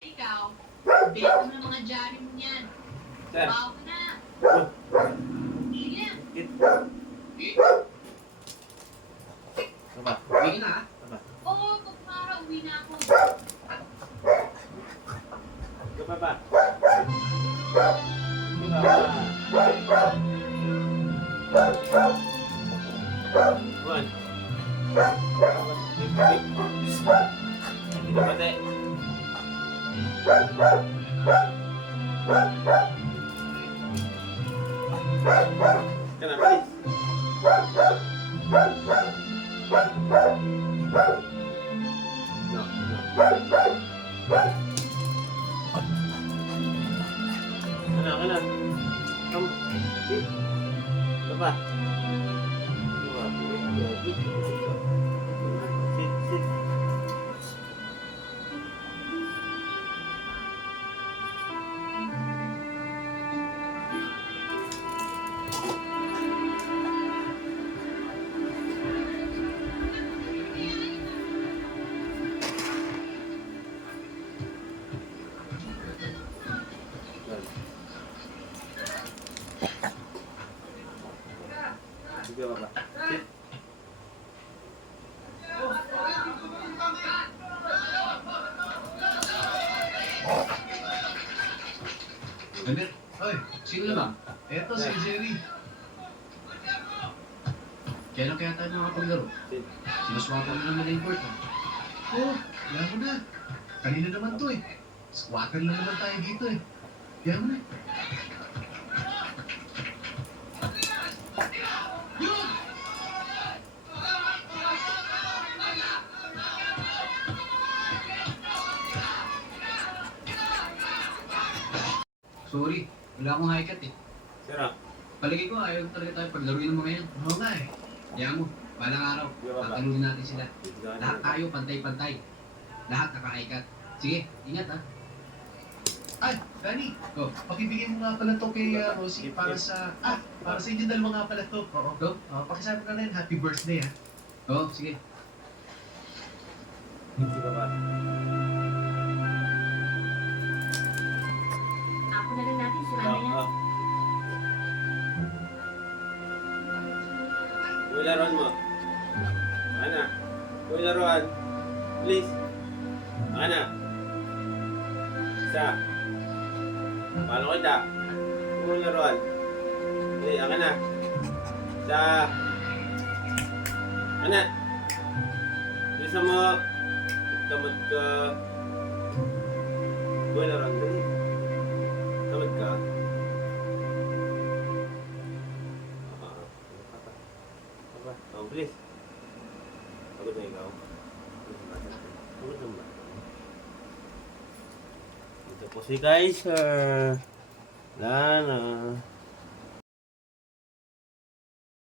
Ikaw, benta mo ng mga jari mo yan. Sir. Bawa ko na. Sige. Aba, Uwi ka na, ha? aba. Oo, pagmara, uwi na ako. Aba ba? Buwan. Hindi na pati. Kana, bilis. No, no. Kana. Come. Sit. Aba. Sit, sit. Sige, baba. Sit. Ganit. Hoy, sino naman? Eto, si Jerry. Kailan kaya tayo makapaglaro? Sit. Sinuswapan mo naman yung court, ha? Oo, kaya mo na. Kanina naman to, eh. Squatter lang naman tayo dito, eh. Kaya mo na. Sorry, wala akong high cut, eh. Sarap. Palagi ko, ayaw talaga tayo paglaruin ng mga yan. Oo nga, eh. Kaya mo, balang araw, tatalunin natin sila. Lahat tayo pantay-pantay. Lahat naka-high cut. Sige, ingat, ha? Ay, Danny, pakibigay mo nga pala to kay Rosie para sa... para sa inyo dalawa nga pala to. Oo. Pakisabi ka rin, happy birthday, ha? Oo, sige. Hindi ba ba? Ako na lang natin si Mama yan. Uy, laruan mo. Ana. Uy, laruan. Please. Ana. Isa. Paano kita? Uy, laruan. Hey, ang na. Isa. Ana. Bisa mo. Tamad ka. Uy, laruan. Dali. Tamad ka. Oh, please. Pagod na ikaw. Pagod na ba? Ito po si Kaiser. Lana.